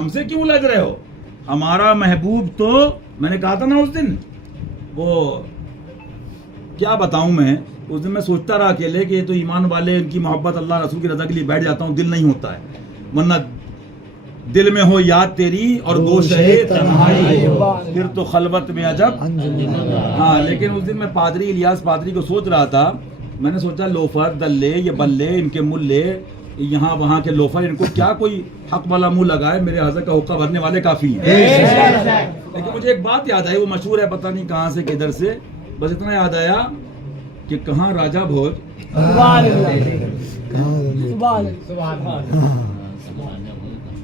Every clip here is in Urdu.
ہم سے کیوں لگ رہے ہو؟ ہمارا محبوب تو میں نے کہا تھا نا اس دن، وہ کیا بتاؤں میں، اس دن میں سوچتا رہا اکیلے کہ یہ تو ایمان والے، ان کی محبت اللہ رسول کی رضا کے لیے بیٹھ جاتا ہوں، دل نہیں ہوتا ہے، ورنہ دل میں ہو یاد تیری اور گوشہ تنہائی ہو پھر تو خلوت میں عجب۔ ہاں لیکن اس دن میں پادری الیاس پادری کو سوچ رہا تھا، میں نے سوچا لوفر دلے یہ بلے ان کے ملے یہاں وہاں کے لوفر، ان کو کیا کوئی حق والا منہ لگائے، میرے حضرت کا حقہ بھرنے والے کافی ہیں۔ لیکن مجھے ایک بات یاد آئی، وہ مشہور ہے پتہ نہیں کہاں سے کدھر سے، بس اتنا یاد آیا کہ کہاں راجہ بھوج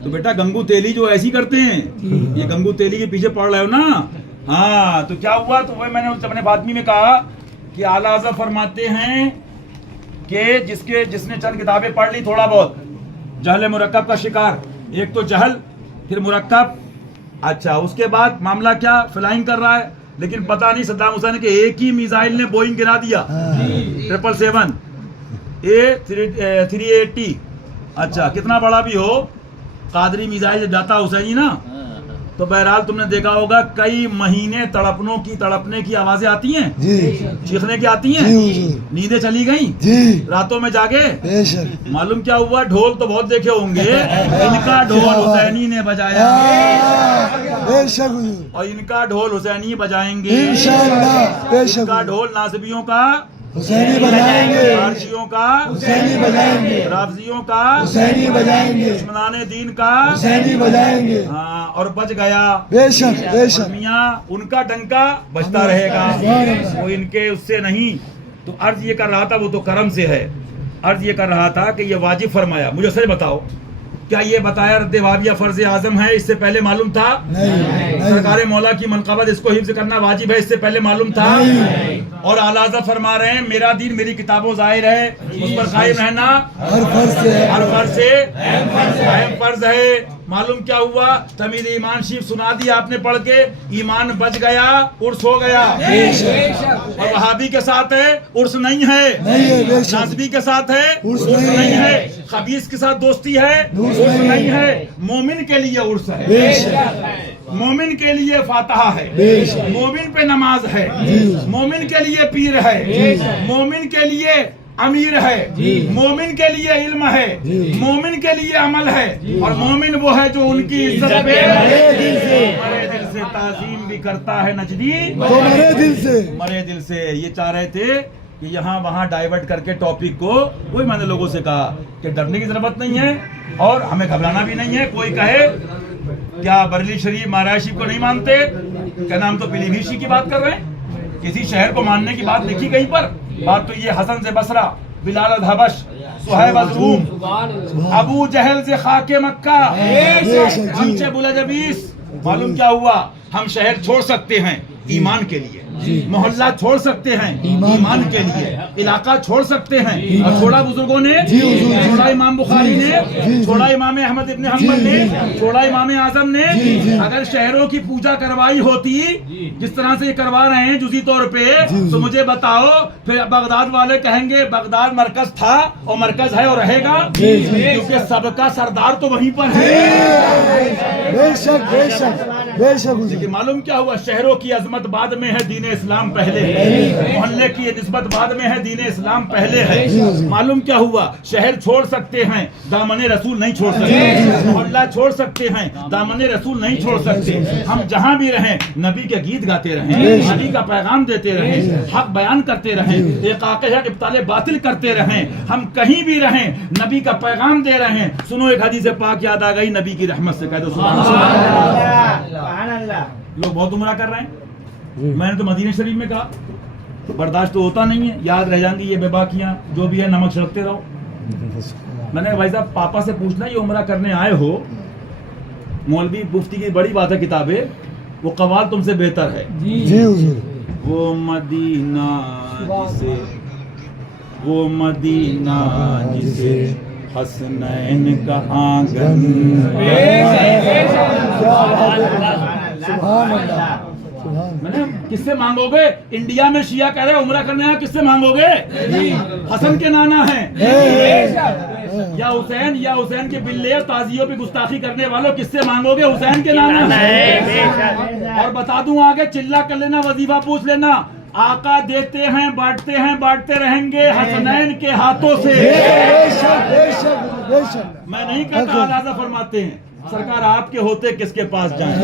تو بیٹا گنگو تیلی جو ایسی کرتے ہیں، یہ گنگو تیلی کے پیچھے پڑ رہے ہو نا۔ ہاں تو کیا ہوا، تو وہ میں نے اپنے فاطمی میں کہا کہ اعلیٰ حضرت فرماتے ہیں کہ جس نے چند کتابیں پڑھ لی تھوڑا بہت، جہل مرکب کا شکار، ایک تو جہل پھر مرکب، اچھا اس کے بعد معاملہ کیا فلائنگ کر رہا ہے، لیکن پتہ نہیں صدام حسین کے ایک ہی میزائل نے بوئنگ گرا دیا 777 A380، اچھا کتنا بڑا بھی ہو قادری میزائل جب جاتا حسینی نا، تو بہرحال تم نے دیکھا ہوگا کئی مہینے تڑپنے کی آوازیں آتی ہیں، چیخنے کی آتی ہیں، نیندیں چلی گئیں، راتوں میں جاگے، معلوم کیا ہوا، ڈھول تو بہت دیکھے ہوں گے، ان کا ڈھول حسینی نے بجایا اور ان کا ڈھول حسینی بجائیں گے، ان کا ڈھول ناصبیوں کا حسینی بجائیں گے، فارسیوں کا حسینی بجائیں گے، رافضیوں کا حسینی بجائیں گے، دشمنان دین کا حسینی بجائیں گے، ہاں اور بچ گیا بے شک بے شک، میاں ان کا ڈنکا بجتا رہے گا، وہ ان کے اس سے نہیں۔ تو عرض یہ کر رہا تھا، وہ تو کرم سے ہے، عرض یہ کر رہا تھا کہ یہ واجب فرمایا، مجھے سچ بتاؤ کیا یہ بتایا رد وابیہ فرض اعظم ہے، اس سے پہلے معلوم تھا؟ سرکار مولا کی منقبت اس کو حفظ کرنا واجب ہے، اس سے پہلے معلوم تھا؟ اور اعلیٰ حضرت فرما رہے ہیں میرا دین میری کتابوں ظاہر ہے، اس پر قائم رہنا ہر فرض سے ہر فرض سے اہم فرض ہے۔ معلوم کیا ہوا، تمیز ایمان شریف سنا دیا آپ نے پڑھ کے، ایمان بچ گیا، عرس ہو گیا، اور وہابی کے ساتھ ہے عرس نہیں ہے، ناصبی کے ساتھ ہے عرس نہیں ہے، خبیث کے ساتھ دوستی ہے عرس نہیں ہے، مومن کے لیے عرس ہے، مومن کے لیے فاتحہ ہے، مومن پہ نماز ہے، مومن کے لیے پیر ہے، مومن کے لیے امیر ہے، مومن کے لیے علم ہے، مومن کے لیے عمل ہے، اور مومن وہ ہے جو ان کی عزت پہ مرے دل سے تعظیم بھی کرتا ہے، نجدی مرے دل سے، مرے دل سے۔ یہ چاہ رہے تھے کہ یہاں وہاں ڈائیورٹ کر کے ٹاپک کو، وہی میں نے لوگوں سے کہا کہ ڈرنے کی ضرورت نہیں ہے اور ہمیں گھبرانا بھی نہیں ہے۔ کوئی کہے کیا بریلی شریف مہاراج شریف کو نہیں مانتے، کیا نام تو پیلی بھیشی کی بات کر رہے ہیں، کسی شہر کو ماننے کی بات لکھی کہیں پر؟ بات تو یہ حسن سے بصرہ، بلال حبش، صہیب از روم، ابو جہل سے خاک مکہ، ہمچے بلجبیس۔ معلوم کیا ہوا، ہم شہر چھوڑ سکتے ہیں ایمان کے لیے، محلہ چھوڑ سکتے ہیں ایمان کے لیے، علاقہ چھوڑ سکتے ہیں، اور چھوڑا بزرگوں نے، چھوڑا امام بخاری نے، چھوڑا امام احمد ابن حنبل نے، چھوڑا امام اعظم نے۔ اگر شہروں کی پوجا کروائی ہوتی جس طرح سے یہ کروا رہے ہیں جزئی طور پہ، تو مجھے بتاؤ پھر بغداد والے کہیں گے بغداد مرکز تھا اور مرکز ہے اور رہے گا، کیونکہ سب کا سردار تو وہیں پر ہے۔ بے شک بے شک بے شک۔ لیکن معلوم کیا ہوا، شہروں کی عظمت بعد میں ہے، دین اسلام پہلے ہے، محلے کی نسبت بعد میں ہے، دین اسلام پہلے ہے۔ معلوم کیا ہوا، شہر چھوڑ سکتے ہیں دامن رسول نہیں چھوڑ سکتے، محلہ چھوڑ سکتے ہیں دامن رسول نہیں چھوڑ سکتے۔ ہم جہاں بھی رہیں نبی کے گیت گاتے رہیں، نبی کا پیغام دیتے رہیں، حق بیان کرتے رہیں، احقاق حق ابطال باطل کرتے رہیں، ہم کہیں بھی رہیں نبی کا پیغام دے رہے ہیں۔ سنو ایک حدیث پاک یاد آ گئی نبی کی رحمت سے، کہہ دو سبحان اللہ۔ لوگ بہت گمراہ کر رہے ہیں، میں نے تو مدینہ شریف میں کہا برداشت تو ہوتا نہیں ہے، یاد رہ جائیں گی یہ بے باکیاں جو بھی ہے، نمک چھڑکتے رہو۔ میں نے کہا بھائی صاحب پاپا سے پوچھنا یہ عمرہ کرنے آئے ہو، مولوی مفتی کی بڑی بات ہے کتابیں، وہ قوال تم سے بہتر ہے۔ جی حضور، وہ مدینہ جسے، وہ مدینہ جسے حسنین کا آنگن، سبحان اللہ۔ میں نے کس سے مانگو گے؟ انڈیا میں شیعہ کہہ رہے عمرہ کرنے آیا، کس سے مانگو گے؟ حسن کے نانا ہیں، یا حسین کے بلے اور تازیوں پہ گستاخی کرنے والوں کس سے مانگو گے؟ حسین کے نام سے. اور بتا دوں آگے چلا کر لینا، وظیفہ پوچھ لینا. آقا دیتے ہیں بانٹتے رہیں گے حسنین کے ہاتھوں سے. میں نہیں کہتا اعلیٰ فرماتے ہیں سرکار آپ کے ہوتے کس کے پاس جائیں.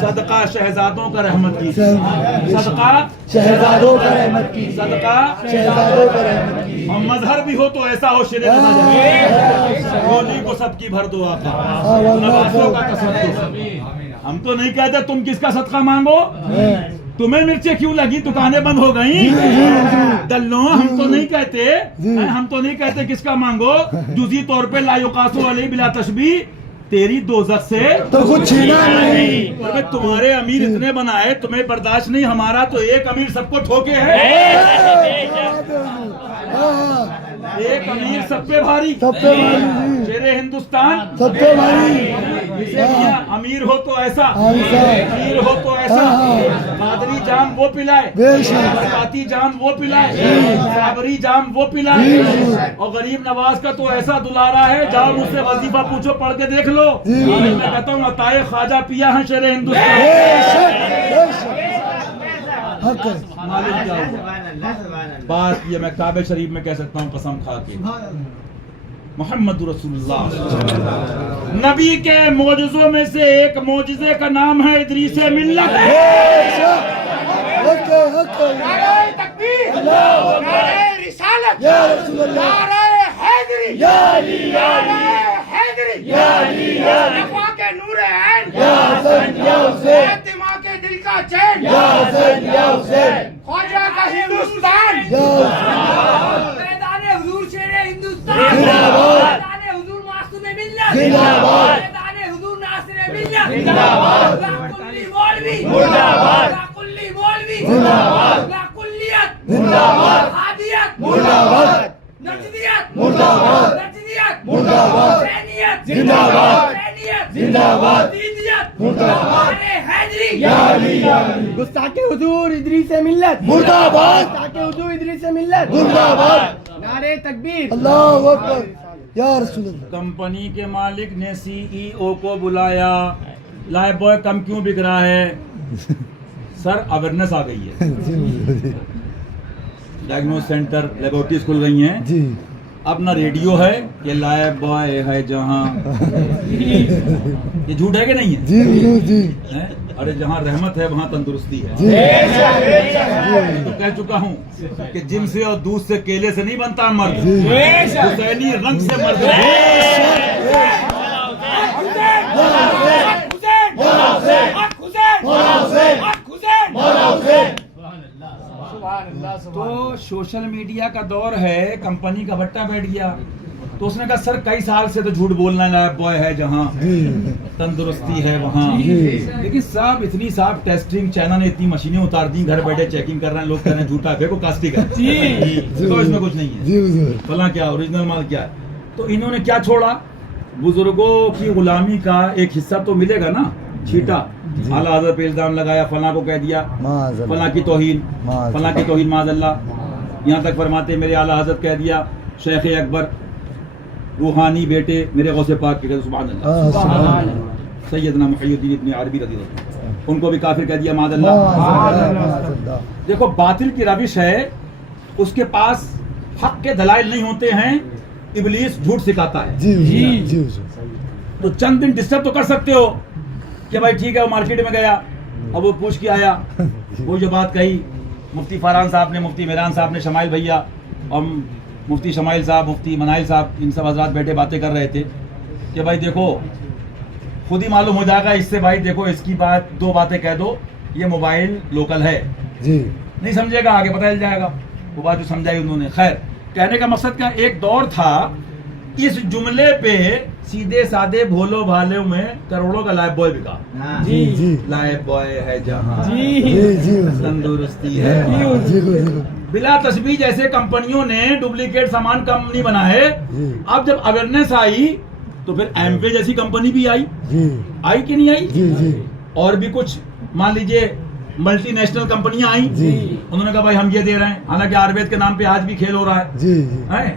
صدقہ شہزادوں کا رحمت کی، صدقہ شہزادوں کا رحمت کی، صدقہ شہزادوں کا رحمت کی. اور مظہر بھی ہو تو ایسا ہو شرے نہ جائے. گولی کو سب کی بھر دو آقا، نوازوں کا تصدق. ہم تو نہیں کہتے تم کس کا صدقہ مانگو. تمہیں مرچیں کیوں لگی؟ دکانیں بند ہو گئیں. دلو ہم تو نہیں کہتے کس کا مانگو. جزئی طور پہ لا یقاس علیہ بلا تشبیہ، تیری دوزخ سے تو کچھ چھینا نہیں. اور تمہارے امیر اتنے بنائے تمہیں برداشت نہیں، ہمارا تو ایک امیر سب کو ٹھوکے ہے. ایک امیر سب پہ بھاری، سب پہ بھاری، شیر ہندوستان سب پہ بھاری. جسے میاں امیر ہو تو ایسا، ایسا، امیر ہو تو ایسا. قادری جام وہ پلائے، بے شک، برکاتی جام وہ پلائے، صابری جام وہ پلائے. اور غریب نواز کا تو ایسا دلارا ہے، جاؤ مجھ سے وظیفہ پوچھو پڑھ کے دیکھ لو. میں کہتا ہوں عطائے خواجہ پیا ہے شیر ہندوستان. بے شک، بے شک. حق ہے. معلوم کیا ہوا بات یہ میں کعبہ شریف میں کہہ سکتا ہوں قسم کھا کے، محمد رسول اللہ. نبی کے معجزوں میں سے ایک معجزے کا نام ہے ادریس ملت. بے شک. حق ہے، حق ہے. نعرہ تکبیر، نعرہ رسالت، یا رسول اللہ، نعرہ حیدری، یا علی، نعرہ حیدری، یا علی، یا علی. مصطفیٰ کے نور عین، یا حسین، یا حسین، فاطمہ کے دل کا چین، یا حسین، یا حسین، خواجہ کا ہندوستان، یا حسین. میدان حضور شیر ہندوستان، زندہ باد. میدان حضور معصوم ملت، زندہ باد. میدان حضور ناصر ملت، زندہ باد. لاکلی مولوی، زندہ باد. لاکلی مولوی، زندہ باد. لاکلیت، زندہ باد. ہادیت، مردہ باد. نجدیت، مردہ باد. نجدیت، مردہ باد. حسینیت، زندہ باد. حسینیت، زندہ باد. دیدیت، مردہ باد. نعرہ حیدری، یا علی، یا علی. گستاخ حضور ادریس ملت، مردہ باد. گستاخ حضور ادریس ملت، مردہ باد. نعرہ تکبیر. اللہ اکبر. یا رسول اللہ. کمپنی کے مالک نے CEO کو بلایا، لائف بوائے کم کیوں بک رہا ہے؟ سر اویئرنیس آ گئی ہے، ڈائگنوز سینٹر لیبورٹریز کھل گئی ہیں. جی اب نہ ریڈیو ہے کہ لائف بوائے ہے جہاں، یہ جھوٹ ہے کہ نہیں ہے؟ جی حضور جی. ہیں؟ ارے جہاں رحمت ہے وہاں تندرستی ہے. جی میں تو کہہ چکا ہوں کہ جن سے اور دودھ سے کیلے سے نہیں بنتا مرد، حسینی رنگ سے مرد. تو سوشل میڈیا کا دور ہے، کمپنی کا بٹا بیٹھ گیا تو اس نے کہا سر کئی سال سے تو جھوٹ بولنا لائف بوائے ہے جہاں، تندرستی ہے وہاں. لیکن صاحب اتنی صاحب ٹیسٹنگ، چائنا نے اتنی مشینیں اتار دی، گھر بیٹھے چیکنگ کر رہے ہیں، لوگ کہہ رہے ہیں جھوٹا پھینکو کاسٹک ہے. دیکھو اس میں کچھ نہیں ہے، جی حضور. فلاں کیا اوریجنل مال کیا ہے. تو انہوں نے کیا چھوڑا؟ بزرگوں کی غلامی کا ایک حصہ تو ملے گا نا، چھیٹا. اعلیٰ حضرت پہ الزام لگایا، فلاں کو کہہ دیا، معاذ اللہ. فلاں کی توہین، معاذ فلاں کی توہین معاذ اللہ. یہاں تک فرماتے میرے اعلیٰ حضرت کہہ دیا شیخ اکبر روحانی بیٹے میرے غوث پاک کے کہتے سبحان اللہ، سبحان اللہ. سیدنا محی الدین ابن عربی رضی اللہ عنہ، ان کو بھی کافر کہہ دیا معاذ اللہ. معاذ اللہ، معاذ اللہ. دیکھو باطل کی روش ہے، اس کے پاس حق کے دلائل نہیں ہوتے ہیں، ابلیس جھوٹ سکھاتا ہے. جی حضور جی حضور. تو چند دن ڈسٹرب تو کر سکتے ہو کہ بھائی ٹھیک ہے وہ مارکیٹ میں گیا، اب وہ پوچھ کے آیا، وہ جو بات کہی مفتی فاران صاحب نے، مفتی میران صاحب نے، شمائل بھیا اور مفتی شمائل صاحب، مفتی منائل صاحب، ان سب حضرات بیٹھے باتیں کر رہے تھے کہ بھائی دیکھو خود ہی معلوم ہو جائے گا اس سے، بھائی دیکھو اس کی بات، دو باتیں کہہ دو، یہ موبائل لوکل ہے، جی نہیں سمجھے گا آگے پتہ چل جائے گا. وہ بات جو سمجھائی انہوں نے. خیر کہنے کا مقصد کیا، ایک دور تھا اس جملے پہ سیدھے سادے بھولو بھالوں میں کروڑوں کا لائف بوائے بکا. جی جی لائف بوائے ہے جہاں جی جی حضور. تندرستی ہے. جی حضور. بلا تشبیہ جیسے کمپنیوں نے ڈپلیکیٹ سامان کم نہیں بنائے. جی. اب جب اویئرنیس آئی تو پھر ایم پے جیسی کمپنی بھی آئی، جی آئی کہ نہیں آئی؟ جی جی اور بھی کچھ مان لیجئے ملٹی نیشنل کمپنیاں آئیں، جی. انہوں نے کہا بھائی ہم یہ دے رہے ہیں، حالانکہ آیوروید کے نام پہ آج بھی کھیل ہو رہا ہے. جی جی. ہیں؟